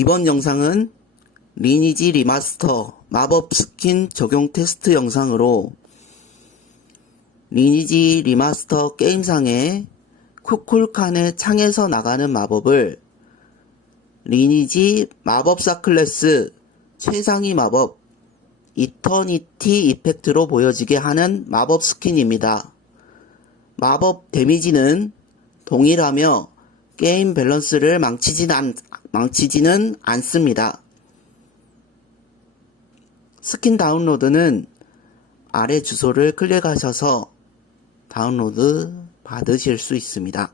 이번 영상은 리니지 리마스터 마법 스킨 적용 테스트 영상으로 리니지 리마스터 게임상의 쿠쿨칸의 창에서 나가는 마법을 리니지 마법사 클래스 최상위 마법 이터니티 이펙트로 보여지게 하는 마법 스킨입니다. 마법 데미지는 동일하며 게임 밸런스를 망치진 않, 망치지는 않습니다. 스킨 다운로드는 아래 주소를 클릭하셔서 다운로드 받으실 수 있습니다.